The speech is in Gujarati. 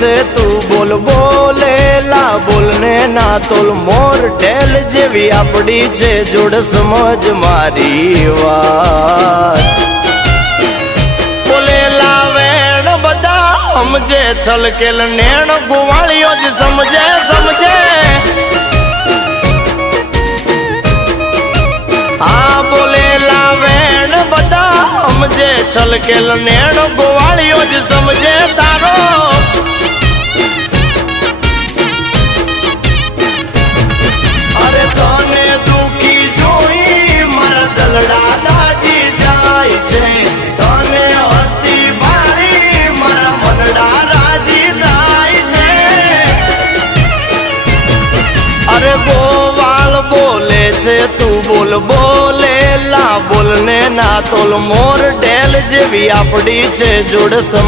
છે તું બોલ બોલેલા બોલને ના તોલ મોર ઢેલ જેવી આપડી છે જોડ સમજ મારી વાત બોલેલા વેણ બધા સમજે છલકેલ નેણ ગોવાળીઓ જ સમજે સમજે હા બોલેલા વેણ બધા સમજે છલકેલ નેણ ગોવાળીઓ જ સમજે તારો અરે તને દુખી જોઈ મારા દલડા દાજી જાય છે તને હસ્તી ભાળી મારા મનડા રાજી થાય છે અરે ગોવાળ બોલે છે તું બોલ બોલેલા બોલને ના તોલ મોર ઢેલ જેવી આપડી છે જોડ